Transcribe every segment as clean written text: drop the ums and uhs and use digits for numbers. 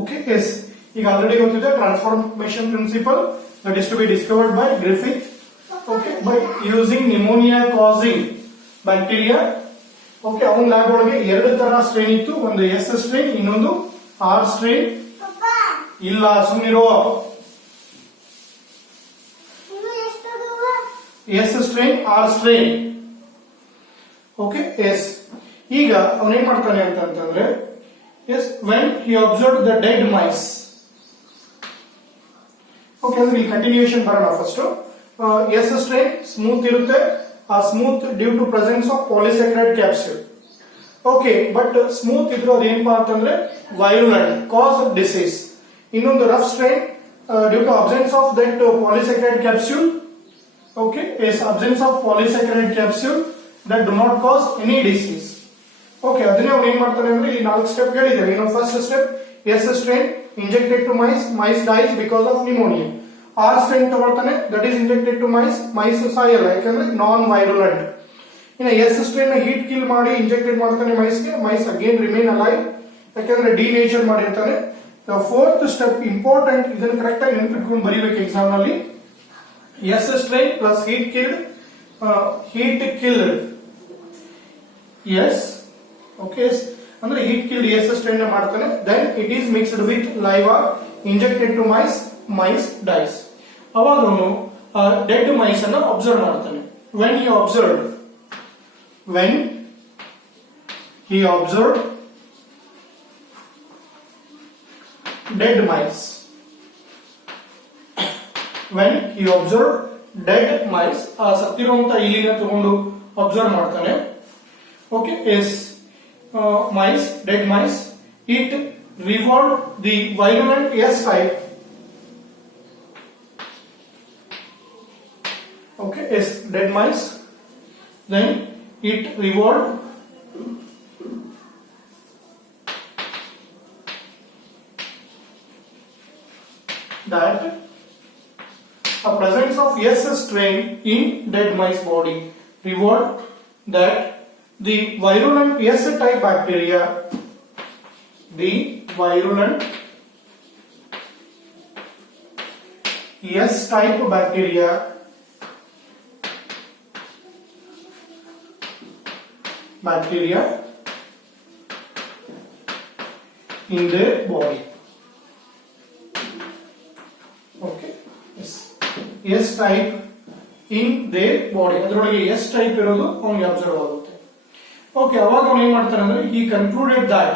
Okay, yes. ಈಗ already ಗೊತ್ತಿದೆ transformation principle that is to be discovered by Griffith. Okay, by using pneumonia causing bacteria. Okay, ಅವನ lab ಒಳಗೆ ಎರಡು ತರ strain ಇತ್ತು, ಒಂದು ಎಸ್ ಸ್ಟ್ರೈನ್, ಇನ್ನೊಂದು ಆರ್ ಸ್ಟ್ರೈನ್. ಇಲ್ಲ, ಸುಮ್ಮನಿರೋ. S strain, R strain. Okay, S. ಈಗ ಅವನೇನ್ ಮಾಡ್ತಾನೆ ಅಂತಂದ್ರೆ, S, when he observe the dead mice. Okay, ಅಂದ್ರೆ ಇಲ್ಲಿ ಕಂಟಿನ್ಯೂಯೇಷನ್ ಬರೋಣ. ಫಸ್ಟ್ ಎಸ್ ಸ್ಟ್ರೈನ್ ಸ್ಮೂತ್ ಇರುತ್ತೆ, ಆ smooth due to presence of polysaccharide capsule. Okay, but smooth ಇದ್ರು ಅದೇನಪ್ಪಾ ಅಂತಂದ್ರೆ ವೈರುಲೆಂಟ್, ಕಾಸ್ ಡಿಸೀಸ್. ಇನ್ನೊಂದು rough strain due to absence of that polysaccharide capsule. Okay, yes, absence of polysaccharide capsule that do not cause any disease. Okay, ಅದನ್ನೇ ಅವ್ನು ಏನ್ ಮಾಡ್ತಾನೆ ಅಂದ್ರೆ ಈ 4 ಸ್ಟೆಪ್ ಹೇಳಿದ್ದಾರೆ. ಏನು, first step S strain injected to mice, mice dies because of pneumonia. R strain ತಗೊಳ್ತಾನೆ, that is injected to mice, mice ಸಾಯಲ್ಲ ಯಾಕಂದ್ರೆ ನಾನ್ ವೈರುಲೆಂಟ್. ಇನ್ನು ಎಸ್ ಸ್ಟ್ರೈನ್ ಹೀಟ್ ಕಿಲ್ ಮಾಡಿ ಇಂಜೆಕ್ಟೆಡ್ ಮಾಡ್ತಾನೆ ಮೈಸ್ಗೆ, ಮೈಸ್ ಅಗೇನ್ ರಿಮೈನ್ ಅಲೈವ್ ಯಾಕಂದ್ರೆ denature ಮಾಡಿರ್ತಾನೆ. Fourth step important, ಇದನ್ನ ಕರೆಕ್ಟ್ ಆಗಿ ನೆನಪಿಟ್ಕೊಂಡು ಬರೀಬೇಕು ಎಕ್ಸಾಮ್ ನಲ್ಲಿ. S strain plus heat killed S. Okay, ಅಂದ್ರೆ ಹೀಟ್ ಕಿಲ್ಡ್ ಎಸ್ ಸ್ಟ್ರೈನ್ ಮಾಡ್ತಾನೆ. Then it is mixed with live or injected to mice, mice dies. ಅವಾಗ ಅವನು ಡೆಡ್ ಮೈಸ್ ಅನ್ನು ಅಬ್ಸರ್ವ್ ಮಾಡ್ತಾನೆ. When he observe dead mice, ಆ ಸತ್ತಿರುವಂತ ಇಲಿನ ತಗೊಂಡು ಅಬ್ಸರ್ವ್ ಮಾಡ್ತಾನೆ. Okay, yes, mice, dead mice, it revolved the virulent S type. Okay, yes, dead mice. Then it revolved that a presence of S strain in dead mice body revolved that the virulent S type bacteria, the virulent S type bacteria in their body. Okay, yes, S type in their body. ಅದರೊಳಗೆ S type ಇರೋದು ಅವನಿಗೆ ಅಬ್ಸರ್ವ್ ಆಗುತ್ತೆ. ಓಕೆ, ಅವಾಗ ಅವನು ಏನ್ ಮಾಡ್ತಾನೆ ಅಂದ್ರೆ he concluded that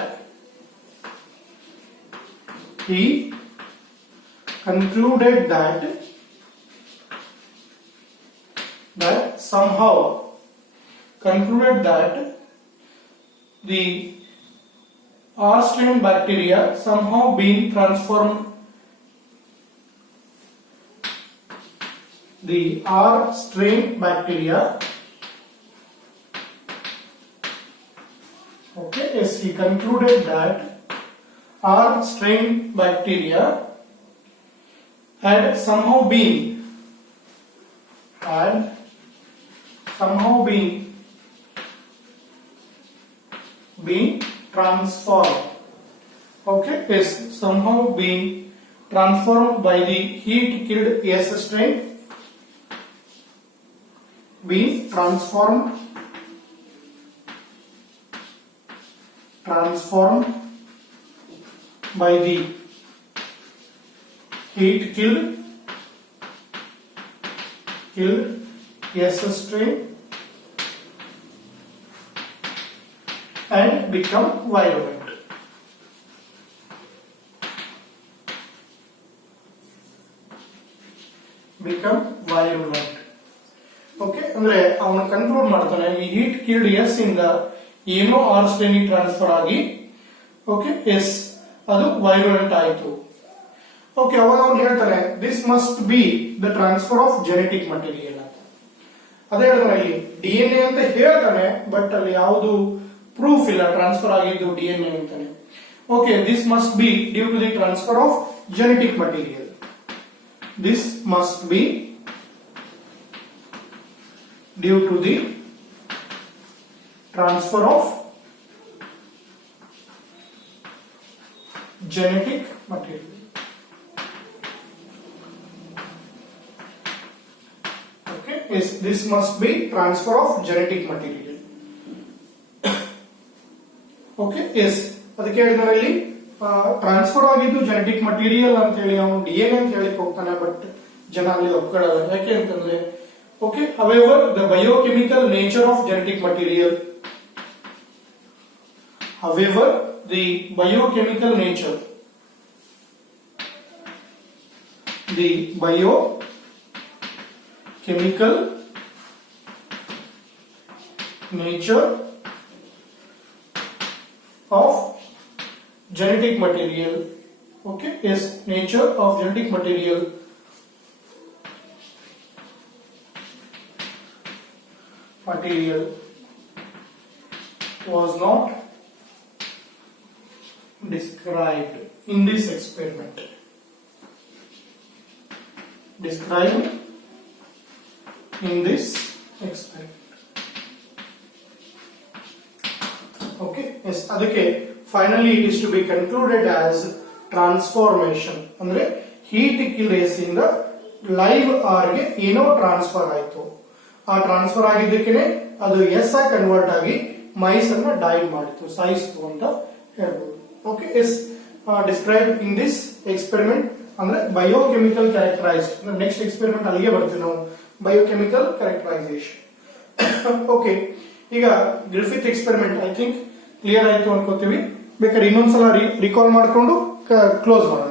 the R strain bacteria somehow been transformed. The R strain bacteria, okay, yes, he concluded that R strain bacteria had somehow been transformed. Okay, yes, somehow been transformed by the heat killed S strain, been transformed by the heat killed S strain and become virulent. Okay, ಅಂದ್ರೆ ಅವನು ಕನ್ಕ್ಲೂಡ್ ಮಾಡ್ತಾನೆ ಈ heat killed S ಇಂದ ಏನೋ R strain transfer ಆಗಿ, okay, S ಅದು ವೈರುಲೆಂಟ್ ಆಯಿತು. ಓಕೆ, ಅವಾಗ ಅವನು ಹೇಳ್ತಾನೆ this must B the transfer of genetic material ಅಂತ. ಅದೇ ಹೇಳಿದ್ರೆ ಇಲ್ಲಿ DNA ಅಂತ ಹೇಳ್ತಾನೆ, ಬಟ್ ಅಲ್ಲಿ ಯಾವುದು ಪ್ರೂಫ್ ಇಲ್ಲ ಟ್ರಾನ್ಸ್ಫರ್ ಆಗಿದ್ದು DNA ಅಂತಾನೆ. Okay, this must be due to the transfer of genetic material. This must be due to the transfer of genetic material. Okay, yes, this must be transfer of genetic material. Okay, yes, ಅದಕ್ಕೆ ಹೇಳಿದ್ರೆ ಇಲ್ಲಿ ಟ್ರಾನ್ಸ್ಫರ್ ಆಗಿದ್ದು genetic material ಅಂತ ಹೇಳಿ ಅವನು DNA ಅಂತ ಹೇಳಿ ಹೋಗ್ತಾನೆ, ಬಟ್ ಜನ ಅಲ್ಲಿ ಒಪ್ಕೊಳ್ಳಲ್ಲ. ಯಾಕೆ ಅಂತಂದ್ರೆ okay, however the biochemical nature of genetic material, however the biochemical nature, the biochemical nature of genetic material, okay, yes, nature of genetic material was not described in this experiment. Described in this experiment. Okay, yes, ಅದಕ್ಕೆ finally it is to be concluded as transformation. ಅಂದ್ರೆ heat race ಇಂದ live R ಗೆ ಏನೋ ಟ್ರಾನ್ಸ್ಫರ್ ಆಯ್ತು. ಆ ಟ್ರಾನ್ಸ್ಫರ್ ಆಗಿದ್ದಕ್ಕೆ ಅದು ಎಸ್ ಆಗಿ ಕನ್ವರ್ಟ್ ಆಗಿ ಮೈಸ್ ಅನ್ನ ಡೈವ್ ಮಾಡಿತು, ಸಾಯಿಸ್ತು ಅಂತ ಹೇಳ್ಬೋದು. Okay, yes describe in this experiment ಅಂದ್ರೆ ಬಯೋಕೆಮಿಕಲ್ ಕ್ಯಾರೆಕ್ಟರೈಸ್. ನೆಕ್ಸ್ಟ್ ಎಕ್ಸ್ಪೆರಿಮೆಂಟ್ ಅಲ್ಲಿಗೆ ಬರ್ತೀವಿ ನಾವು, ಬಯೋಕೆಮಿಕಲ್ ಕ್ಯಾರೆಕ್ಟರೈಸೇಷನ್. ಓಕೆ, ಈಗ Griffith experiment I think clear ಆಯ್ತು ಅನ್ಕೋತೀವಿ. ಬೇಕಾದ್ರೆ ಇನ್ನೊಂದ್ಸಲ ರಿಕಾಲ್ ಮಾಡ್ಕೊಂಡು ಕ್ಲೋಸ್ ಮಾಡೋಣ.